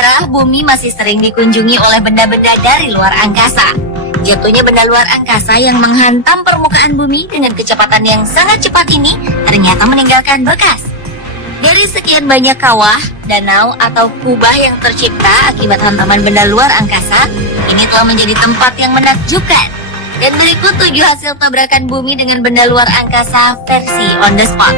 sejarah, bumi masih sering dikunjungi oleh benda-benda dari luar angkasa. Jatuhnya benda luar angkasa yang menghantam permukaan bumi dengan kecepatan yang sangat cepat ini ternyata meninggalkan bekas. Dari sekian banyak kawah, danau, atau kubah yang tercipta akibat hantaman benda luar angkasa, ini telah menjadi tempat yang menakjubkan. Dan berikut 7 hasil tabrakan bumi dengan benda luar angkasa versi on the spot.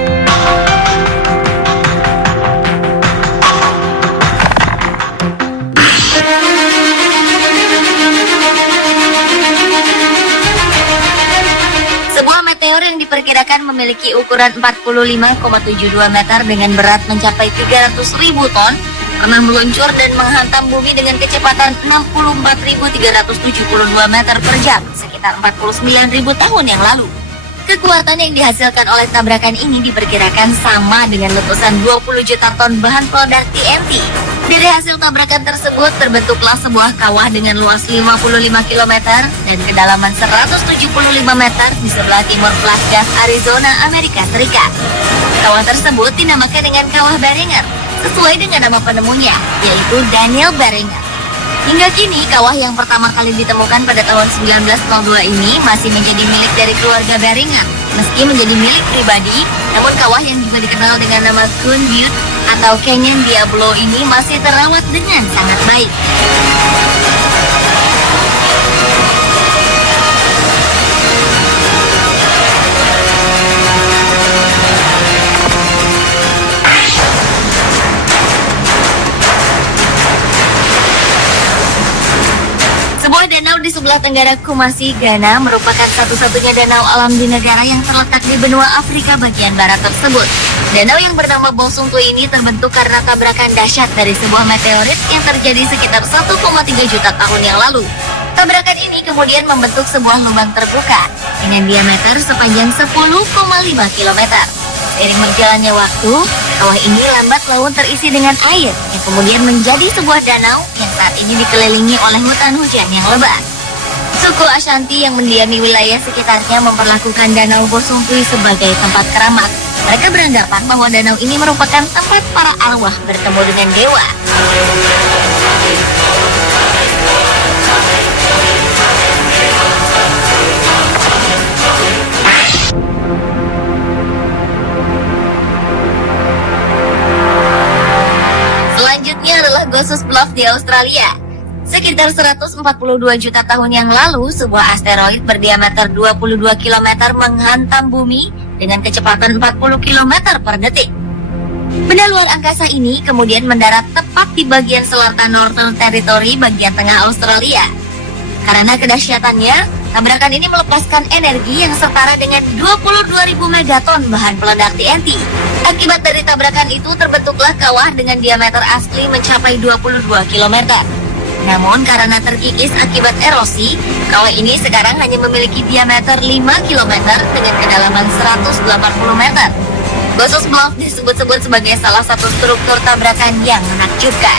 Sebuah meteor yang diperkirakan memiliki ukuran 45,72 meter dengan berat mencapai 300.000 ton pernah meluncur dan menghantam bumi dengan kecepatan 64.372 meter per jam, sekitar 49.000 tahun yang lalu. Kekuatan yang dihasilkan oleh tabrakan ini diperkirakan sama dengan letusan 20 juta ton bahan peledak TNT. Dari hasil tabrakan tersebut terbentuklah sebuah kawah dengan luas 55 km dan kedalaman 175 meter di sebelah timur Las Vegas, Arizona, Amerika Serikat. Kawah tersebut dinamakan dengan Kawah Barringer, sesuai dengan nama penemunya, yaitu Daniel Barringer. Hingga kini, kawah yang pertama kali ditemukan pada tahun 1902 ini masih menjadi milik dari keluarga Barringer. Meski menjadi milik pribadi, namun kawah yang juga dikenal dengan nama Coon Butte atau Canyon Diablo ini masih terawat dengan sangat baik. Sebuah danau di sebelah tenggara Kumasi, Ghana merupakan satu-satunya danau alam di negara yang terletak di benua Afrika bagian barat tersebut. Danau yang bernama Bosuntu ini terbentuk karena tabrakan dahsyat dari sebuah meteorit yang terjadi sekitar 1,3 juta tahun yang lalu. Tabrakan ini kemudian membentuk sebuah lubang terbuka dengan diameter sepanjang 10,5 km. Seiring berjalannya waktu, kawah ini lambat laun terisi dengan air yang kemudian menjadi sebuah danau yang saat ini dikelilingi oleh hutan hujan yang lebat. Suku Ashanti yang mendiami wilayah sekitarnya memperlakukan danau Bosuntu sebagai tempat keramat. Mereka beranggapan bahwa danau ini merupakan tempat para arwah bertemu dengan dewa. Selanjutnya adalah Gossos Bluff di Australia. Sekitar 142 juta tahun yang lalu, sebuah asteroid berdiameter 22 km menghantam bumi dengan kecepatan 40 km per detik. Benda luar angkasa ini kemudian mendarat tepat di bagian selatan Northern Territory bagian tengah Australia. Karena kedahsyatannya, tabrakan ini melepaskan energi yang setara dengan 22.000 megaton bahan peledak TNT. Akibat dari tabrakan itu terbentuklah kawah dengan diameter asli mencapai 22 km. Namun karena terkikis akibat erosi, kawah ini sekarang hanya memiliki diameter 5 km dengan kedalaman 180 meter. Gossos Bluff disebut-sebut sebagai salah satu struktur tabrakan yang menakjubkan.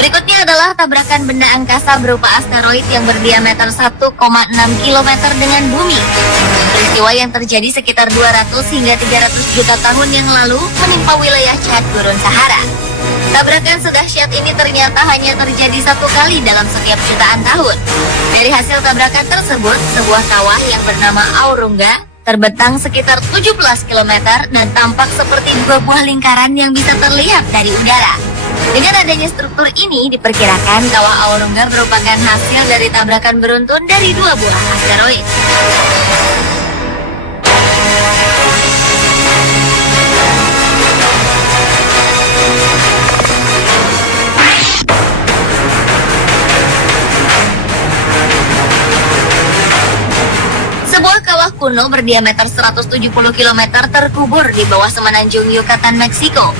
Berikutnya adalah tabrakan benda angkasa berupa asteroid yang berdiameter 1,6 km dengan bumi. Peristiwa yang terjadi sekitar 200 hingga 300 juta tahun yang lalu menimpa wilayah Chad Gurun Sahara. Tabrakan sedahsyat ini ternyata hanya terjadi satu kali dalam setiap jutaan tahun. Dari hasil tabrakan tersebut, sebuah kawah yang bernama Aurunga terbentang sekitar 17 km dan tampak seperti dua buah lingkaran yang bisa terlihat dari udara. Dengan adanya struktur ini, diperkirakan kawah Aurunga merupakan hasil dari tabrakan beruntun dari dua buah asteroid. Sebuah kawah kuno berdiameter 170 km terkubur di bawah semenanjung Yucatan, Meksiko.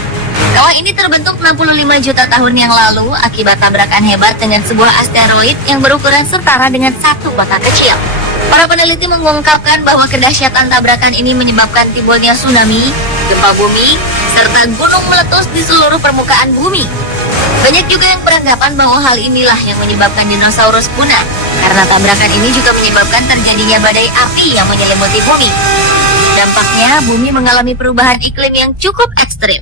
Kawah ini terbentuk 65 juta tahun yang lalu akibat tabrakan hebat dengan sebuah asteroid yang berukuran setara dengan satu kota kecil. Para peneliti mengungkapkan bahwa kedahsyatan tabrakan ini menyebabkan timbulnya tsunami gempa bumi, serta gunung meletus di seluruh permukaan bumi. Banyak juga yang beranggapan bahwa hal inilah yang menyebabkan dinosaurus punah, karena tabrakan ini juga menyebabkan terjadinya badai api yang menyelimuti bumi. Dampaknya, bumi mengalami perubahan iklim yang cukup ekstrim.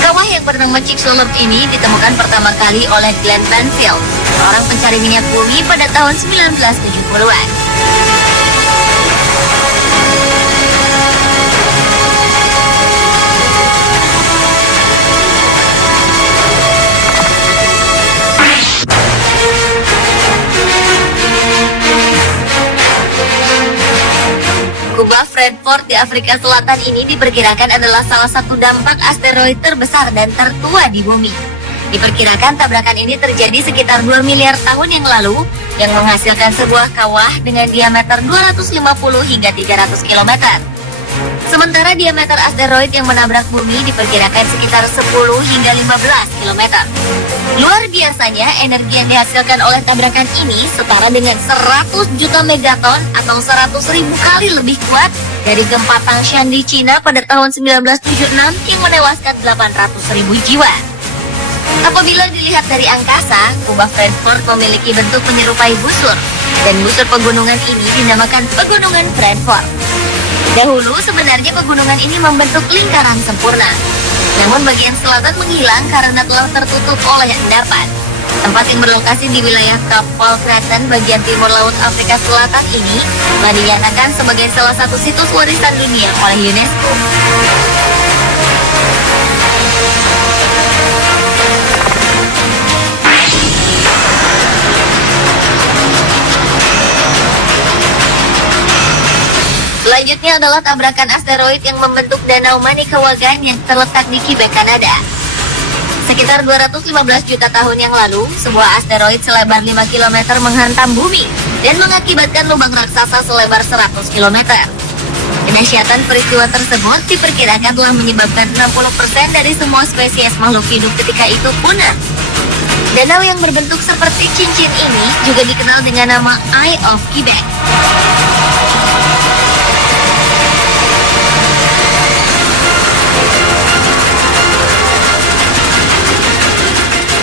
Kawah yang bernama Chicxulub ini ditemukan pertama kali oleh Glenn Banfield, seorang pencari minyak bumi pada tahun 1970-an. Kubah Fredford di Afrika Selatan ini diperkirakan adalah salah satu dampak asteroid terbesar dan tertua di bumi. Diperkirakan tabrakan ini terjadi sekitar 2 miliar tahun yang lalu, yang menghasilkan sebuah kawah dengan diameter 250 hingga 300 km. Sementara diameter asteroid yang menabrak bumi diperkirakan sekitar 10 hingga 15 km. Luar biasanya, energi yang dihasilkan oleh tabrakan ini setara dengan 100 juta megaton atau 100.000 kali lebih kuat dari gempa Tangshan di Cina pada tahun 1976 yang menewaskan 800.000 jiwa. Apabila dilihat dari angkasa, kubah Fredford memiliki bentuk menyerupai busur, dan busur pegunungan ini dinamakan Pegunungan Fredford. Dahulu sebenarnya pegunungan ini membentuk lingkaran sempurna, namun bagian selatan menghilang karena telah tertutup oleh endapan. Tempat yang berlokasi di wilayah Kapolkraten bagian timur laut Afrika Selatan ini telah dinyatakan sebagai salah satu situs warisan dunia oleh UNESCO. Selanjutnya adalah tabrakan asteroid yang membentuk Danau Manickawagan yang terletak di Quebec, Kanada. Sekitar 215 juta tahun yang lalu, sebuah asteroid selebar 5 km menghantam bumi dan mengakibatkan lubang raksasa selebar 100 km. Kedahsyatan peristiwa tersebut diperkirakan telah menyebabkan 60% dari semua spesies makhluk hidup ketika itu punah. Danau yang berbentuk seperti cincin ini juga dikenal dengan nama Eye of Quebec.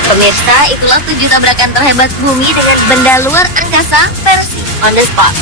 Pemirsa, itulah 7 tabrakan terhebat bumi dengan benda luar angkasa versi on the spot.